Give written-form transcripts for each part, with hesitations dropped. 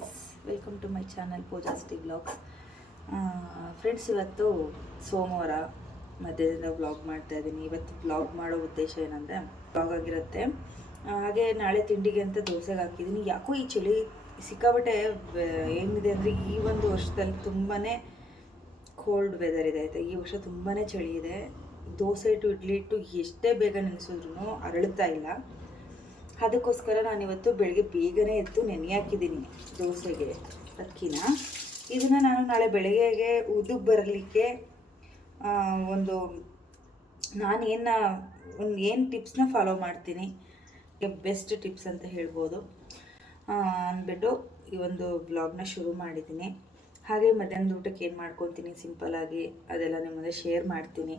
Friends, welcome to my channel Pooja's T vlogs. Friends, ಇವತ್ತು ಸೋಮವಾರ ಮಧ್ಯದಿಂದ ವ್ಲಾಗ್ ಮಾಡ್ತಾ ಇದ್ದೀನಿ. ಇವತ್ತು ವ್ಲಾಗ್ ಮಾಡೋ ಉದ್ದೇಶ ಏನಂದರೆ ವ್ಲಾಗ್ ಆಗಿರುತ್ತೆ. ಹಾಗೆ ನಾಳೆ ತಿಂಡಿಗೆ ಅಂತ ದೋಸೆಗೆ ಹಾಕಿದ್ದೀನಿ. ಯಾಕೋ ಈ ಚಳಿ ಸಿಕ್ಕಾಬಟ್ಟೆ ಏನಿದೆ ಅಂದರೆ ಈ ಒಂದು ವರ್ಷದಲ್ಲಿ ತುಂಬಾ ಕೋಲ್ಡ್ ವೆದರ್ ಇದೆ ಆಯಿತಾ. ಈ ವರ್ಷ ತುಂಬಾ ಚಳಿ ಇದೆ. ದೋಸೆ ಇಟ್ಟು ಇಡ್ಲಿ ಇಟ್ಟು ಎಷ್ಟೇ ಬೇಗ ನೆನೆಸಿದ್ರು ಅರಳುತ್ತಾ ಇಲ್ಲ. ಅದಕ್ಕೋಸ್ಕರ ನಾನಿವತ್ತು ಬೆಳಗ್ಗೆ ಬೇಗನೆ ಎದ್ದು ನೆನೆ ಹಾಕಿದ್ದೀನಿ ದೋಸೆಗೆ ಅಕ್ಕಿನ. ಇದನ್ನು ನಾನು ನಾಳೆ ಬೆಳಗ್ಗೆಗೆ ಉದುಗ್ ಬರಲಿಕ್ಕೆ ನಾನು ಏನು ಟಿಪ್ಸ್ನ ಫಾಲೋ ಮಾಡ್ತೀನಿ, ಬೆಸ್ಟ್ ಟಿಪ್ಸ್ ಅಂತ ಹೇಳ್ಬೋದು ಅಂದ್ಬಿಟ್ಟು ಈ ಒಂದು ಬ್ಲಾಗ್ನ ಶುರು ಮಾಡಿದ್ದೀನಿ. ಹಾಗೆ ಮಧ್ಯಾಹ್ನದ ಊಟಕ್ಕೆ ಏನು ಮಾಡ್ಕೊತೀನಿ ಸಿಂಪಲ್ಲಾಗಿ ಅದೆಲ್ಲ ನಿಮ್ಮ ಮುಂದೆ ಶೇರ್ ಮಾಡ್ತೀನಿ.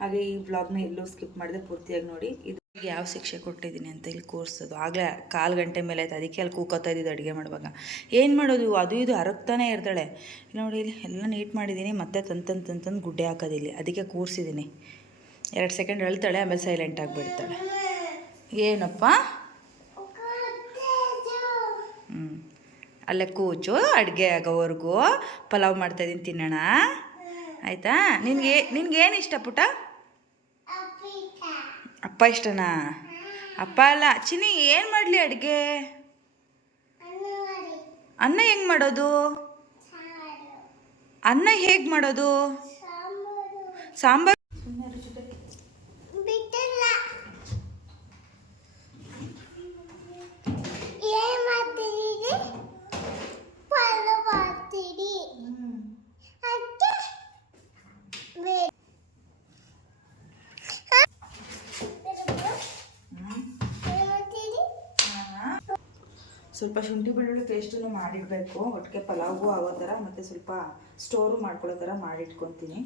ಹಾಗೆ ಈ ವ್ಲಾಗ್ನ ಎಲ್ಲೂ ಸ್ಕಿಪ್ ಮಾಡಿದೆ ಪೂರ್ತಿಯಾಗಿ ನೋಡಿ. ಇದು ಯಾವ ಶಿಕ್ಷೆ ಕೊಟ್ಟಿದ್ದೀನಿ ಅಂತ ಇಲ್ಲಿ ಕೂರಿಸೋದು ಆಗಲೇ 1/4 ಗಂಟೆ ಮೇಲೆ ಆಯ್ತು. ಅದಕ್ಕೆ ಅಲ್ಲಿ ಕೂಕೋತಾ ಇದ್ದಿದ್ದು ಅಡುಗೆ ಮಾಡುವಾಗ. ಏನು ಮಾಡೋದು, ಅದು ಇದು ಅರಗ್ತಾನೆ ಇರ್ತಾಳೆ. ನೋಡಿ ಇಲ್ಲಿ ಎಲ್ಲ ನೀಟ್ ಮಾಡಿದ್ದೀನಿ. ಮತ್ತೆ ತಂತಂದು ಗುಡ್ಡೆ ಹಾಕೋದಿಲ್ಲಿ. ಅದಕ್ಕೆ ಕೂರಿಸಿದ್ದೀನಿ. 2 ಸೆಕೆಂಡ್ ಅಳ್ತಾಳೆ, ಆಮೇಲೆ ಸೈಲೆಂಟ್ ಆಗಿಬಿಡ್ತಾಳೆ. ಏನಪ್ಪ? ಅಲ್ಲೇ ಕೂಚು. ಅಡುಗೆ ಆಗೋವರೆಗೂ ಪಲಾವ್ ಮಾಡ್ತಾಯಿದ್ದೀನಿ, ತಿನ್ನೋಣ ಆಯಿತಾ? ನಿನ್ಗೇನು ಇಷ್ಟ ಪುಟ? ಅಪ್ಪ ಇಷ್ಟನಾ? ಅಪ್ಪ ಅಲ್ಲ ಚಿನ್ನಿ, ಏನು ಮಾಡಲಿ ಅಡುಗೆ? ಅನ್ನ ಹೆಂಗೆ ಮಾಡೋದು? ಅನ್ನ ಹೇಗೆ ಮಾಡೋದು? ಸಾಂಬಾರು ಸ್ವಲ್ಪ ಶುಂಠಿ ಬೆಳ್ಳುಳ್ಳಿ ಪೇಸ್ಟನ್ನು ಮಾಡಿಡಬೇಕು. ಒಟ್ಟಿಗೆ ಪಲಾವು ಆಗೋ ಥರ, ಮತ್ತು ಸ್ವಲ್ಪ ಸ್ಟೋರು ಮಾಡ್ಕೊಳ್ಳೋ ಥರ ಮಾಡಿಟ್ಕೊತೀನಿ.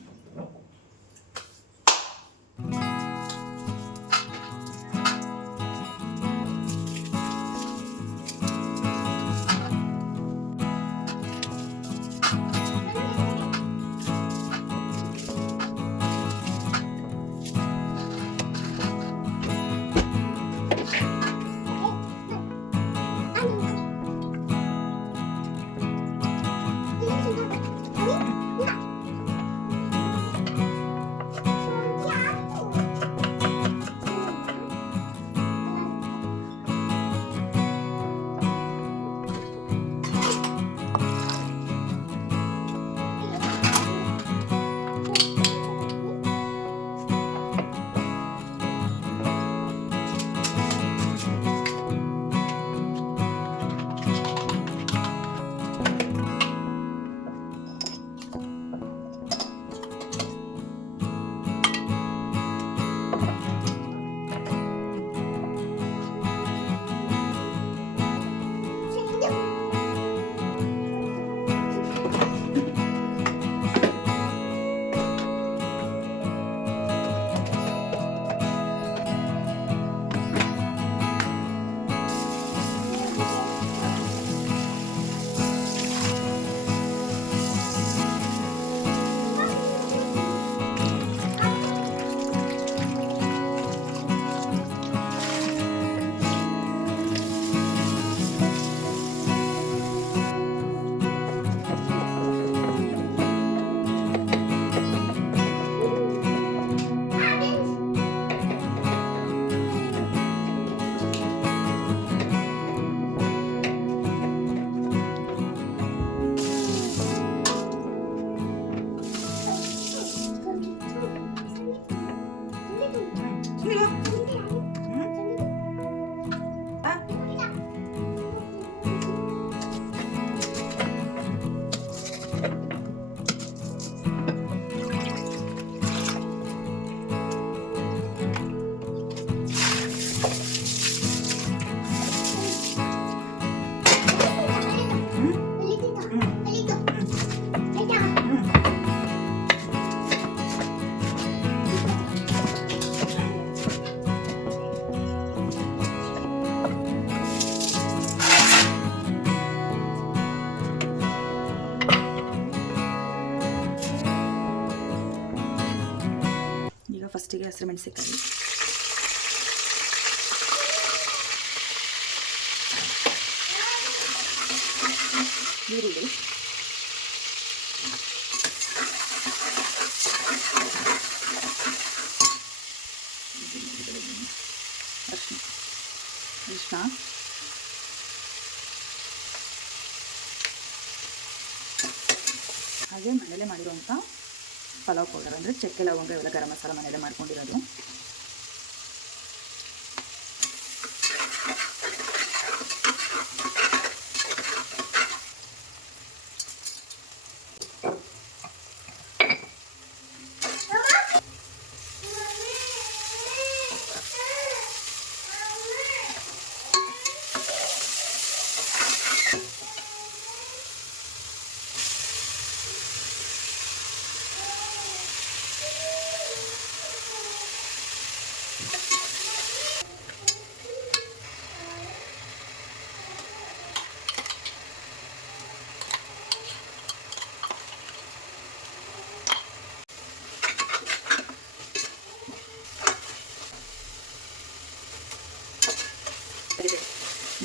ಫಸ್ಟಿಗೆ ಹಸಿಮೆಣಸಿಕಾಯಿ, ಈರುಳ್ಳಿ, ಅರಿಶಿನ, ಹಾಗೆ ಮನೆಯಲ್ಲೇ ಮಾಡಿರುವಂಥ ಪಲಾವ್ ಪೌಡರ್ ಅಂದರೆ ಚಕ್ಕೆ ಲವಂಗ ಇವೆಲ್ಲ ಗರಂ ಮಸಾಲ ಮನೆಯಲ್ಲೇ ಮಾಡ್ಕೊಂಡಿರೋದು.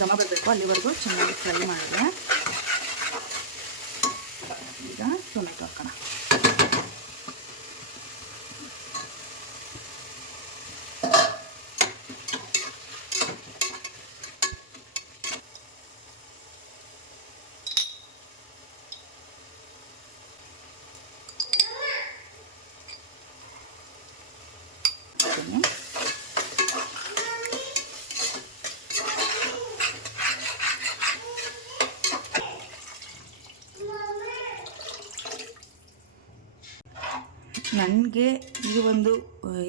ಘಮ ಬರಬೇಕು, ಅಲ್ಲಿವರೆಗೂ ಚೆನ್ನಾಗಿ ಫ್ರೈ ಮಾಡಿದ್ರೆ ಈಗ ಟೊಮೆಟೊ ಹಾಕೋಣ. ನನಗೆ ಈ ಒಂದು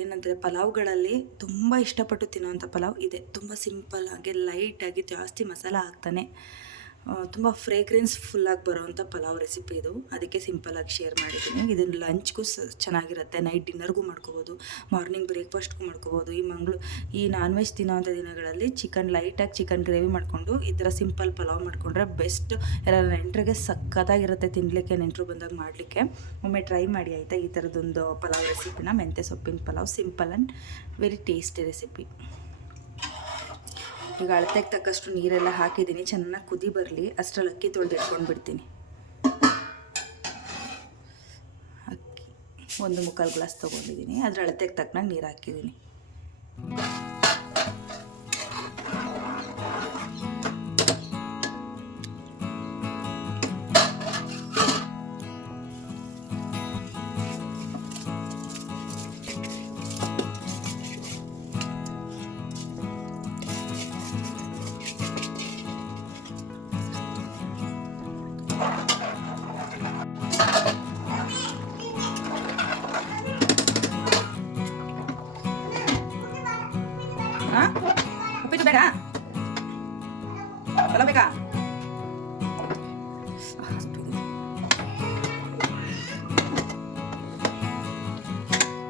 ಏನಂದರೆ ಪಲಾವ್ಗಳಲ್ಲಿ ತುಂಬ ಇಷ್ಟಪಟ್ಟು ತಿನ್ನೋವಂಥ ಪಲಾವ್ ಇದೆ. ತುಂಬ ಸಿಂಪಲ್ಲಾಗಿ ಲೈಟಾಗಿ ಜಾಸ್ತಿ ಮಸಾಲ ಹಾಕ್ತಾನೆ ತುಂಬ ಫ್ರೇಗ್ರೆನ್ಸ್ ಫುಲ್ಲಾಗಿ ಬರೋವಂಥ ಪಲಾವ್ ರೆಸಿಪಿ ಇದು. ಅದಕ್ಕೆ ಸಿಂಪಲ್ಲಾಗಿ ಶೇರ್ ಮಾಡಿದ್ದೀನಿ. ಇದನ್ನು ಲಂಚ್ಗೂ ಚೆನ್ನಾಗಿರುತ್ತೆ, ನೈಟ್ ಡಿನ್ನರ್ಗೂ ಮಾಡ್ಕೋಬೋದು, ಮಾರ್ನಿಂಗ್ ಬ್ರೇಕ್ಫಾಸ್ಟ್ಗೂ ಮಾಡ್ಕೋಬೋದು. ಈ ನಾನ್ ವೆಜ್ ತಿನ್ನೋವಂಥ ದಿನಗಳಲ್ಲಿ ಲೈಟಾಗಿ ಚಿಕನ್ ಗ್ರೇವಿ ಮಾಡಿಕೊಂಡು ಈ ಥರ ಸಿಂಪಲ್ ಪಲಾವ್ ಮಾಡಿಕೊಂಡ್ರೆ ಬೆಸ್ಟ್. ಯಾರು ನೆಂಟರಿಗೆ ಸಖತ್ತಾಗಿರುತ್ತೆ ತಿನ್ನಲಿಕ್ಕೆ, ನೆಂಟರು ಬಂದಾಗ ಮಾಡಲಿಕ್ಕೆ. ಒಮ್ಮೆ ಟ್ರೈ ಮಾಡಿ ಆಯಿತಾ ಈ ಥರದೊಂದು ಪಲಾವ್ ರೆಸಿಪಿನ. ಮೆಂತ್ಯ ಸೊಪ್ಪಿನ pulao, simple and very tasty recipe. ಈಗ ಅಳತೆಗೆ ತಕ್ಕಷ್ಟು ನೀರೆಲ್ಲ ಹಾಕಿದ್ದೀನಿ, ಚೆನ್ನಾಗಿ ಕುದಿ ಬರಲಿ. ಅಷ್ಟರಲ್ಲಿ ಅಕ್ಕಿ ತೊಳೆದು ಇಟ್ಕೊಂಡು ಬಿಡ್ತೀನಿ. ಅಕ್ಕಿ 1 ಗ್ಲಾಸ್ ತೊಗೊಂಡಿದ್ದೀನಿ, ಅದರ ಅಳತೆಗೆ ತಕ್ಕನಾಗ ನೀರು ಹಾಕಿದ್ದೀನಿ. ಉಪ್ಪಿಟ್ಟು ಬೇಡ, ಎಲ್ಲ ಬೇಕಾ?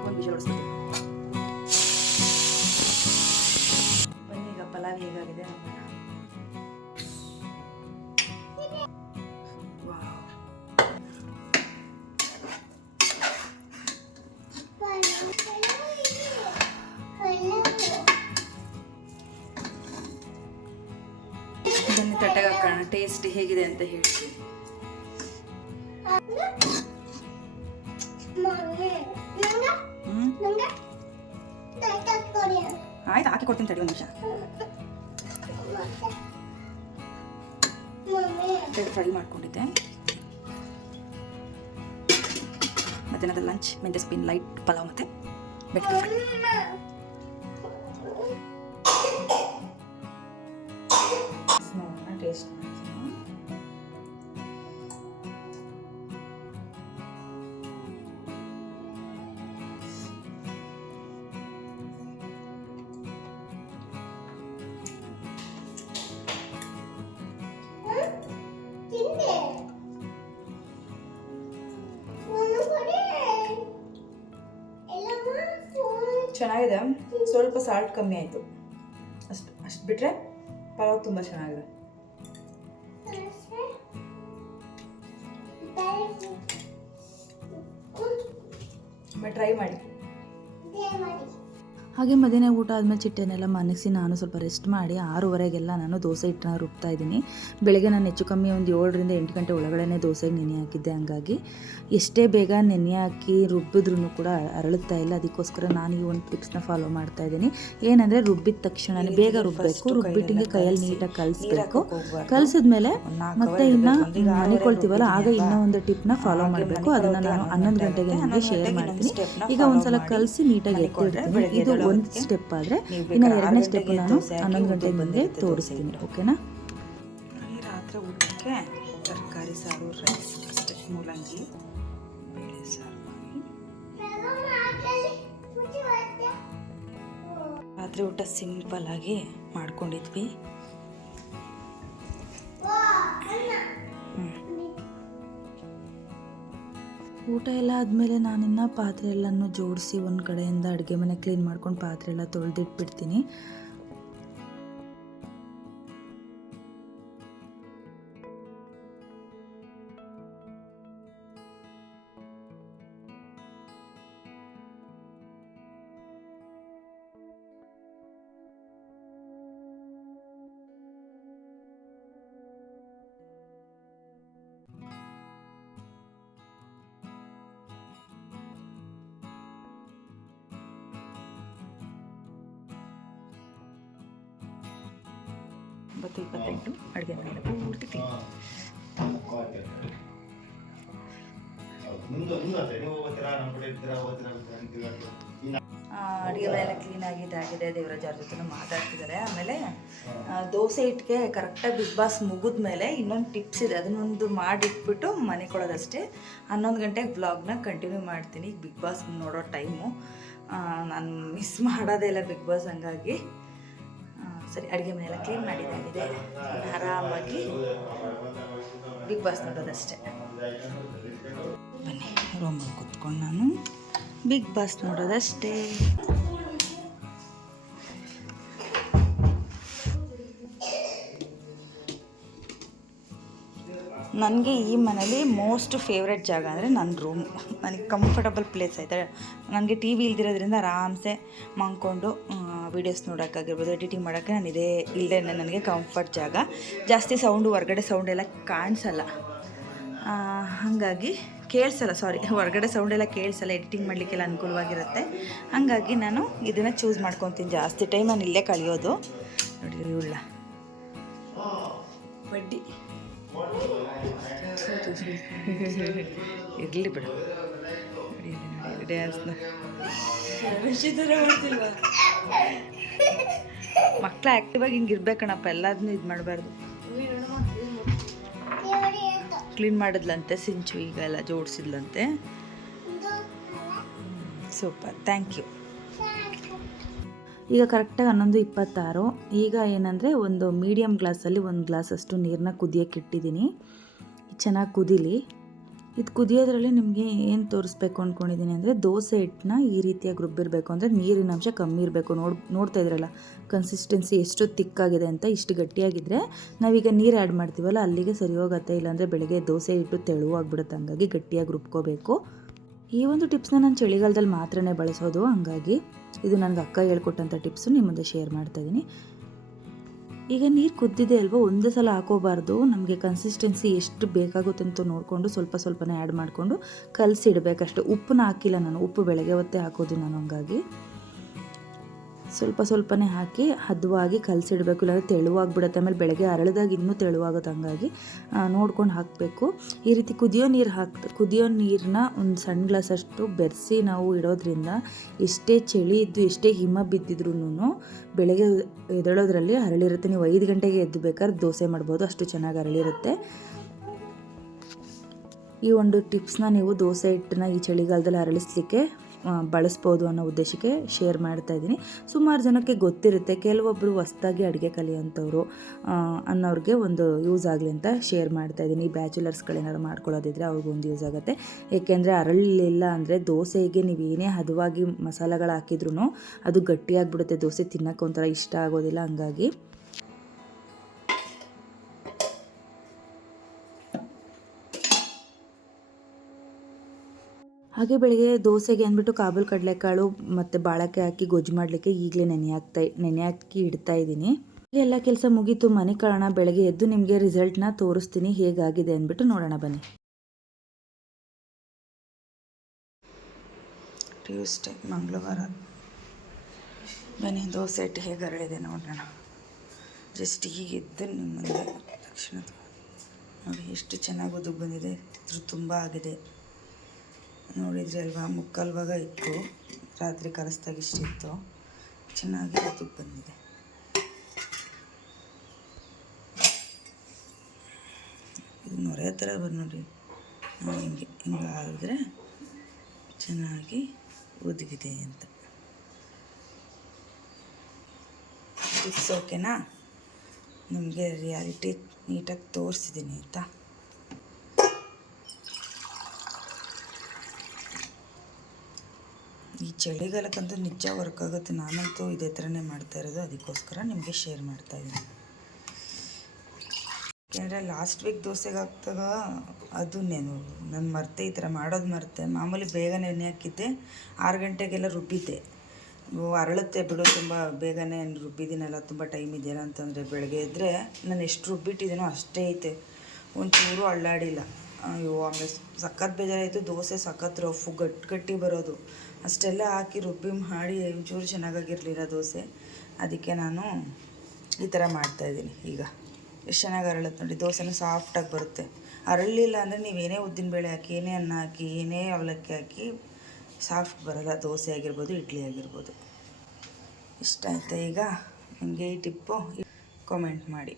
ಒಂದು ವಿಷಯ ಹೊಡಿಸ್ತೀನಿ. ಈಗ ಪಲಾವ್ ಹೇಗಾಗಿದೆ ನೋಡೋಣ. ಇದನ್ನು ತಟ್ಟೆಗೆ ಹಾಕೋಣ, ಟೇಸ್ಟ್ ಹೇಗಿದೆ ಅಂತ ಹೇಳ್ತೀನಿ. ಆಯ್ತು, ಹಾಕಿ ಕೊಡ್ತೀನಿ ತಡಿ ಒಂದು ನಿಮಿಷ. ಫ್ರೈ ಮಾಡ್ಕೊಂಡಿದ್ದೆ. ಮಧ್ಯಾಹ್ನದ ಲಂಚ್ ಮೆಂತ್ಯ ಸ್ಪಿನ್ ಲೈಟ್ ಪಲಾವ್ ಮತ್ತೆ ಬೆಟ್ಟ ಫ್ರೈ. ಟೇಸ್ಟ್ ಚೆನ್ನಾಗಿದೆ. ಸ್ವಲ್ಪ ಸಾಲ್ಟ್ ಕಮ್ಮಿ ಆಯಿತು ಅಷ್ಟು ಬಿಟ್ಟರೆ ಪಲಾವ್ ತುಂಬ ಚೆನ್ನಾಗಿದೆ. ಟ್ರೈ ಮಾಡಿ. ಹಾಗೆ ಮಧ್ಯಾಹ್ನ ಊಟ ಆದಮೇಲೆ ಚಿಟ್ಟೆನೆಲ್ಲ ಮನಗಿಸಿ ನಾನು ಸ್ವಲ್ಪ ರೆಸ್ಟ್ ಮಾಡಿ 6:30ಗೆಲ್ಲ ನಾನು ದೋಸೆ ಹಿಟ್ಟನ್ನ ರುಬ್ತಾ ಇದ್ದೀನಿ. ಬೆಳಗ್ಗೆ ನಾನು ಹೆಚ್ಚು ಕಮ್ಮಿ ಒಂದು 7ರಿಂದ 8 ಗಂಟೆ ಒಳಗಡೆ ದೋಸೆಗೆ ನೆನೆ ಹಾಕಿದ್ದೆ. ಹಂಗಾಗಿ ಎಷ್ಟೇ ಬೇಗ ನೆನೆ ಹಾಕಿ ರುಬ್ಬಿದ್ರೂ ಕೂಡ ಅರಳುತ್ತಾ ಇಲ್ಲ. ಅದಕ್ಕೋಸ್ಕರ ನಾನು ಈ ಒಂದು ಟಿಪ್ಸ್ನ ಫಾಲೋ ಮಾಡ್ತಾ ಇದ್ದೀನಿ. ಏನಂದರೆ ರುಬ್ಬಿದ ತಕ್ಷಣವೇ ಬೇಗ ರುಬ್ಬಬೇಕು. ರುಬ್ಬಿಟ್ಟಿಗೆ ಕೈಯಲ್ಲಿ ನೀಟಾಗಿ ಕಲಿಸ್ಬೇಕು. ಕಲಿಸಿದ್ಮೇಲೆ ಮತ್ತೆ ಇನ್ನು ಮನಿಕೊಳ್ತೀವಲ್ಲ ಆಗ ಇನ್ನೂ ಒಂದು ಟಿಪ್ನ ಫಾಲೋ ಮಾಡಬೇಕು. ಅದನ್ನು ನಾನು 11 ಗಂಟೆಗೆ ನಿಮಗೆ ಶೇರ್ ಮಾಡ್ತೀನಿ. ಈಗ ಒಂದ್ಸಲ ಕಲಿಸಿ ನೀಟಾಗಿ ಎತ್ತಿಡ್ತೀನಿ. ಇದು ಒಂದು ಸ್ಟೆಪ್ ಆದರೆ ಇನ್ನು 2ನೇ ಸ್ಟೆಪ್ ನಾನು 11 ಗಂಟೆ ಮುಂದೆ ತೋರಿಸ್ತೀನಿ. ಓಕೆನಾ? ರಾತ್ರಿ ಊಟಕ್ಕೆ ತರಕಾರಿ ಸಾರು, ರೈಸ್ ಅಷ್ಟೇ. ಮೂಲಂಗಿ ಬೇಳೆ ಸಾರು ಮಾಡಿ ರಾತ್ರಿ ಊಟ ಸಿಂಪಲ್ ಆಗಿ ಮಾಡ್ಕೊಂಡಿದ್ವಿ. ಊಟ ಎಲ್ಲ ಆದಮೇಲೆ ನಾನಿನ್ನು ಪಾತ್ರೆ ಎಲ್ಲನೂ ಜೋಡಿಸಿ ಒಂದು ಕಡೆಯಿಂದ ಅಡುಗೆ ಮನೆ ಕ್ಲೀನ್ ಮಾಡ್ಕೊಂಡು ಪಾತ್ರೆ ಎಲ್ಲ ತೊಳೆದಿಟ್ಬಿಡ್ತೀನಿ. ಮತ್ತು 28 ಅಡುಗೆ ಮನೆ ಪೂರ್ತಿ ಕ್ಲೀನ್. ಅಡುಗೆ ಮನೆಯೆಲ್ಲ ಕ್ಲೀನ್ ಆಗಿದೆ. ದೇವರಾಜ್ ಅವ್ರ ಜೊತೆ ಮಾತಾಡ್ತಿದ್ದಾರೆ. ಆಮೇಲೆ ದೋಸೆ ಹಿಟ್ಟಿಗೆ ಕರೆಕ್ಟಾಗಿ ಬಿಗ್ ಬಾಸ್ ಮುಗಿದ್ಮೇಲೆ ಇನ್ನೊಂದು ಟಿಪ್ಸ್ ಇದೆ, ಅದನ್ನೊಂದು ಮಾಡಿಟ್ಬಿಟ್ಟು ಮನೆ ಕೊಡೋದಷ್ಟೇ. 11 ಗಂಟೆಗೆ ವ್ಲಾಗ್ನ ಕಂಟಿನ್ಯೂ ಮಾಡ್ತೀನಿ. ಈಗ ಬಿಗ್ ಬಾಸ್ ನೋಡೋ ಟೈಮು ನಾನು ಮಿಸ್ ಮಾಡೋದೇ ಇಲ್ಲ ಬಿಗ್ ಬಾಸ್. ಹಂಗಾಗಿ ಸರಿ, ಅಡುಗೆ ಮನೆಯೆಲ್ಲ ಕ್ಲೀನ್ ಮಾಡಿದ್ದಾಗಿದೆ. ಆರಾಮಾಗಿ ಬಿಗ್ ಬಾಸ್ ನೋಡೋದಷ್ಟೇ. ಬನ್ನಿ ರೂಮಲ್ಲಿ ಕೂತ್ಕೊಂಡು ನಾನು ಬಿಗ್ ಬಾಸ್ ನೋಡೋದಷ್ಟೇ. ನನಗೆ ಈ ಮನೇಲಿ ಮೋಸ್ಟ್ ಫೇವ್ರೆಟ್ ಜಾಗ ಅಂದರೆ ನನ್ನ ರೂಮ್. ನನಗೆ ಕಂಫರ್ಟಬಲ್ ಪ್ಲೇಸ್ ಐತೆ. ನನಗೆ ಟಿ ವಿ ಇಲ್ದಿರೋದ್ರಿಂದ ಆರಾಮ್ಸೆ ಮಾಡ್ಕೊಂಡು ವೀಡಿಯೋಸ್ ನೋಡೋಕ್ಕಾಗಿರ್ಬೋದು, ಎಡಿಟಿಂಗ್ ಮಾಡೋಕ್ಕೆ ನಾನು ಇದೇ ಇಲ್ಲದೆ ನನಗೆ ಕಂಫರ್ಟ್ ಜಾಗ. ಜಾಸ್ತಿ ಸೌಂಡು, ಹೊರಗಡೆ ಸೌಂಡ್ ಎಲ್ಲ ಕಾಣಿಸಲ್ಲ, ಹಾಗಾಗಿ ಹೊರಗಡೆ ಸೌಂಡೆಲ್ಲ ಕೇಳಿಸಲ್ಲ. ಎಡಿಟಿಂಗ್ ಮಾಡಲಿಕ್ಕೆಲ್ಲ ಅನುಕೂಲವಾಗಿರುತ್ತೆ. ಹಾಗಾಗಿ ನಾನು ಇದನ್ನು ಚೂಸ್ ಮಾಡ್ಕೊತೀನಿ. ಜಾಸ್ತಿ ಟೈಮ್ ನಾನು ಇಲ್ಲೇ ಕಳೆಯೋದು. ನೋಡಿ ಇವಳ ಬಡ್ಡಿ ಇರಲಿ ಬಿಡು. ಡ್ಯಾನ್ಸ್ನ ಮಾಡ್ತಿಲ್ವ? ಮಕ್ಕಳ ಆ್ಯಕ್ಟಿವಾಗಿ ಹಿಂಗೆ ಇರ್ಬೇಕಣಪ್ಪ, ಎಲ್ಲದನ್ನೂ ಇದು ಮಾಡಬಾರ್ದು. ಕ್ಲೀನ್ ಮಾಡಿದ್ಲಂತೆ ಸಿಂಚು, ಈಗ ಎಲ್ಲ ಜೋಡಿಸಿದ್ಲಂತೆ. Super, thank you. ಈಗ ಕರೆಕ್ಟಾಗಿ 11:26. ಈಗ ಏನಂದರೆ ಒಂದು ಮೀಡಿಯಮ್ ಗ್ಲಾಸಲ್ಲಿ 1 ಗ್ಲಾಸಷ್ಟು ನೀರನ್ನ ಕುದಿಯೋಕ್ಕೆ ಇಟ್ಟಿದ್ದೀನಿ. ಚೆನ್ನಾಗಿ ಕುದೀಲಿ. ಇದು ಕುದಿಯೋದ್ರಲ್ಲಿ ನಿಮಗೆ ಏನು ತೋರಿಸ್ಬೇಕು ಅಂದ್ಕೊಂಡಿದ್ದೀನಿ ಅಂದರೆ, ದೋಸೆ ಹಿಟ್ಟನ್ನ ಈ ರೀತಿಯಾಗಿ ರುಬ್ಬಿರಬೇಕು. ಅಂದರೆ ನೀರಿನ ಅಂಶ ಕಮ್ಮಿ ಇರಬೇಕು. ನೋಡ್ತಾ ಇದ್ರಲ್ಲ ಕನ್ಸಿಸ್ಟೆನ್ಸಿ ಎಷ್ಟು ತಿಕ್ಕಾಗಿದೆ ಅಂತ. ಇಷ್ಟು ಗಟ್ಟಿಯಾಗಿದ್ದರೆ ನಾವೀಗ ನೀರು ಆ್ಯಡ್ ಮಾಡ್ತೀವಲ್ಲ ಅಲ್ಲಿಗೆ ಸರಿ ಹೋಗುತ್ತೆ. ಇಲ್ಲಾಂದರೆ ಬೆಳಗ್ಗೆ ದೋಸೆ ಹಿಟ್ಟು ತೆಳುವಾಗ್ಬಿಡುತ್ತೆ. ಹಂಗಾಗಿ ಗಟ್ಟಿಯಾಗಿ ರುಬ್ಕೋಬೇಕು. ಈ ಒಂದು ಟಿಪ್ಸ್ನ ನಾನು ಚಳಿಗಾಲದಲ್ಲಿ ಮಾತ್ರನೇ ಬಳಸೋದು. ಹಂಗಾಗಿ ಇದು ನನಗೆ ಅಕ್ಕ ಹೇಳ್ಕೊಟ್ಟಂಥ ಟಿಪ್ಸು ನಿಮ್ಮ ಮುಂದೆ ಶೇರ್ ಮಾಡ್ತಾಯಿದ್ದೀನಿ. ಈಗ ನೀರು ಕುದ್ದಿದೆ ಅಲ್ವಾ, ಒಂದೇ ಸಲ ಹಾಕೋಬಾರ್ದು. ನಮಗೆ ಕನ್ಸಿಸ್ಟೆನ್ಸಿ ಎಷ್ಟು ಬೇಕಾಗುತ್ತೆ ಅಂತ ನೋಡಿಕೊಂಡು ಸ್ವಲ್ಪನೇ ಆ್ಯಡ್ ಮಾಡಿಕೊಂಡು ಕಲಸಿಡಬೇಕಷ್ಟೆ. ಉಪ್ಪನ್ನ ಹಾಕಿಲ್ಲ ನಾನು, ಉಪ್ಪು ಬೆಳಗ್ಗೆ ಹೊತ್ತೇ ಹಾಕೋದು ನಾನು. ಹಂಗಾಗಿ ಸ್ವಲ್ಪನೇ ಹಾಕಿ ಹದವಾಗಿ ಕಲಸಿಡಬೇಕು, ಇಲ್ಲಾಂದರೆ ತೆಳುವಾಗಿಬಿಡುತ್ತೆ. ಆಮೇಲೆ ಬೆಳಗ್ಗೆ ಅರಳಿದಾಗ ಇನ್ನೂ ತೆಳುವಾಗುತ್ತೆ. ಹಂಗಾಗಿ ನೋಡ್ಕೊಂಡು ಹಾಕಬೇಕು. ಈ ರೀತಿ ಕುದಿಯೋ ನೀರನ್ನ ಒಂದು ಸಣ್ಣ ಗ್ಲಾಸಷ್ಟು ಬೆರೆಸಿ ನಾವು ಇಡೋದ್ರಿಂದ ಎಷ್ಟೇ ಚಳಿ ಇದ್ದು ಎಷ್ಟೇ ಹಿಮ ಬಿದ್ದಿದ್ರೂ ಬೆಳಗ್ಗೆ ಎದ್ದೇಳೋದ್ರಲ್ಲಿ ಹರಳಿರುತ್ತೆ. ನೀವು 5 ಗಂಟೆಗೆ ಎದ್ದು ಬೇಕಾದ್ರೆ ದೋಸೆ ಮಾಡ್ಬೋದು, ಅಷ್ಟು ಚೆನ್ನಾಗಿ ಹರಳಿರುತ್ತೆ. ಈ ಒಂದು ಟಿಪ್ಸ್ನ ನೀವು ದೋಸೆ ಹಿಟ್ಟನ್ನ ಈ ಚಳಿಗಾಲದಲ್ಲಿ ಹರಳಿಸ್ಲಿಕ್ಕೆ ಬಳಸ್ಬೋದು ಅನ್ನೋ ಉದ್ದೇಶಕ್ಕೆ ಶೇರ್ ಮಾಡ್ತಾ ಇದ್ದೀನಿ. ಸುಮಾರು ಜನಕ್ಕೆ ಗೊತ್ತಿರುತ್ತೆ, ಕೆಲವೊಬ್ಬರು ಹೊಸ್ದಾಗಿ ಅಡುಗೆ ಕಲಿಯೋಂಥವ್ರು ಅನ್ನೋರಿಗೆ ಒಂದು ಯೂಸ್ ಆಗಲಿ ಅಂತ ಶೇರ್ ಮಾಡ್ತಾ ಇದ್ದೀನಿ. ಈ ಬ್ಯಾಚುಲರ್ಸ್ಗಳೇನಾದ್ರು ಮಾಡ್ಕೊಳ್ಳೋದಿದ್ರೆ ಅವ್ರಿಗೊಂದು ಯೂಸ್ ಆಗುತ್ತೆ. ಏಕೆಂದರೆ ಅರಳಿಲ್ಲ ಅಂದರೆ ದೋಸೆಗೆ ನೀವು ಏನೇ ಹದವಾಗಿ ಮಸಾಲೆಗಳು ಹಾಕಿದ್ರೂ ಅದು ಗಟ್ಟಿಯಾಗಿಬಿಡುತ್ತೆ. ದೋಸೆ ತಿನ್ನೋಕೆ ಒಂಥರ ಇಷ್ಟ ಆಗೋದಿಲ್ಲ. ಹಂಗಾಗಿ ಹಾಗೆ ಬೆಳಿಗ್ಗೆ ದೋಸೆಗೆ ಅಂದ್ಬಿಟ್ಟು ಕಾಬೂಲ್ ಕಡಲೆಕಾಳು ಮತ್ತು ಬಾಳಕ್ಕೆ ಹಾಕಿ ಗೊಜ್ಜು ಮಾಡಲಿಕ್ಕೆ ಈಗಲೇ ನೆನೆ ಹಾಕಿ ಇಡ್ತಾ ಇದ್ದೀನಿ. ಎಲ್ಲ ಕೆಲಸ ಮುಗೀತು, ಮನೆ ಕಾರಣ ಬೆಳಗ್ಗೆ ಎದ್ದು ನಿಮಗೆ ರಿಸಲ್ಟ್ನ ತೋರಿಸ್ತೀನಿ ಹೇಗಾಗಿದೆ ಅಂದ್ಬಿಟ್ಟು ನೋಡೋಣ ಬನ್ನಿ. ಟ್ಯೂಸ್ಡೇ ಮಂಗಳವಾರ ಬನ್ನಿ ದೋಸೆ ಹಿಟ್ಟು ಹೇಗೆ ಹರಳಿದೆ ನೋಡೋಣ. ಜಸ್ಟ್ ಈಗ ಎದ್ದು ನಿಮ್ಮ ಮುಂದೆ ತಕ್ಷಣ ನೋಡಿ ಎಷ್ಟು ಚೆನ್ನಾಗಿ ಉದುಗ್ ಬಂದಿದೆ. ತುಂಬ ಆಗಿದೆ ನೋಡಿದ್ರಿ ಅಲ್ವಾ, ಮುಕ್ಕಾಲು ಭಾಗ ಇತ್ತು, ರಾತ್ರಿ ಕಲಿಸ್ದಾಗ ಇಷ್ಟಿತ್ತು, ಚೆನ್ನಾಗಿ ಉದುಗ್ ಬಂದಿದೆ. ಇದು ನೊರೆ ಥರ ನೋಡಿ, ಹಿಂಗೆ ಆಗಿದ್ರೆ ಚೆನ್ನಾಗಿ ಉದುಗಿದೆ ಅಂತ. ಟಿಪ್ಸ್ ಓಕೆನಾ? ನಿಮಗೆ ರಿಯಾಲಿಟಿ ನೀಟಾಗಿ ತೋರಿಸಿದ್ದೀನಿ ಆಯಿತಾ. ಈ ಚಳಿಗಾಲಕ್ಕಂತೂ ನಿಜ ವರ್ಕ್ ಆಗುತ್ತೆ. ನಾನಂತೂ ಇದೇ ಥರನೇ ಮಾಡ್ತಾ ಇರೋದು, ಅದಕ್ಕೋಸ್ಕರ ನಿಮಗೆ ಶೇರ್ ಮಾಡ್ತಾಯಿದ್ದೀನಿ. ಯಾಕೆಂದರೆ ಲಾಸ್ಟ್ ವೀಕ್ ದೋಸೆಗೆ ಹಾಕ್ದಾಗ ಅದು ನಾನು ಮರ್ತೆ, ಈ ಥರ ಮಾಡೋದು ಮರ್ತೆ. ಮಾಮೂಲಿ ಬೇಗ ನೆನೆ ಹಾಕಿದ್ದೆ, 6 ಗಂಟೆಗೆಲ್ಲ ರುಬ್ಬಿದ್ದೆ. ಅರಳುತ್ತೆ ಬಿಡು, ತುಂಬ ಬೇಗನೆ ರುಬ್ಬಿದ್ದೀನಲ್ಲ, ತುಂಬ ಟೈಮ್ ಇದೆಯಲ್ಲ ಅಂತಂದರೆ ಬೆಳಗ್ಗೆ ಇದ್ದರೆ ನಾನು ಎಷ್ಟು ರುಬ್ಬಿಟ್ಟಿದ್ದೀನೋ ಅಷ್ಟೇ ಐತೆ, ಒಂಚೂರು ಅಳ್ಳಾಡಿಲ್ಲ. ಅಯ್ಯೋ, ಆಮೇಲೆ ಸಖತ್ ಬೇಜಾರಾಯಿತು. ದೋಸೆ ಸಖತ್ ರಫು ಗಟ್ಟಿ ಬರೋದು, ಅಷ್ಟೆಲ್ಲ ಹಾಕಿ ರುಬ್ಬಿ ಮಾಡಿ ಒಂಚೂರು ಚೆನ್ನಾಗಾಗಿರಲಿಲ್ಲ ದೋಸೆ. ಅದಕ್ಕೆ ನಾನು ಈ ಥರ ಮಾಡ್ತಾಯಿದ್ದೀನಿ. ಈಗ ಎಷ್ಟು ಚೆನ್ನಾಗಿ ಅರಳುತ್ತೆ ನೋಡಿ, ದೋಸೆನೂ ಸಾಫ್ಟಾಗಿ ಬರುತ್ತೆ. ಅರಳಲಿಲ್ಲ ಅಂದರೆ ನೀವೇನೇ ಉದ್ದಿನಬೇಳೆ ಹಾಕಿ, ಏನೇ ಅನ್ನ ಹಾಕಿ, ಏನೇ ಅವಲಕ್ಕಿ ಹಾಕಿ ಸಾಫ್ಟ್ ಬರೋಲ್ಲ. ದೋಸೆ ಆಗಿರ್ಬೋದು, ಇಡ್ಲಿ ಆಗಿರ್ಬೋದು. ಇಷ್ಟ ಆಯ್ತಾ? ಈಗ ನಿಮಗೆ ಈ ಟಿಪ್ಪು ಕಾಮೆಂಟ್ ಮಾಡಿ.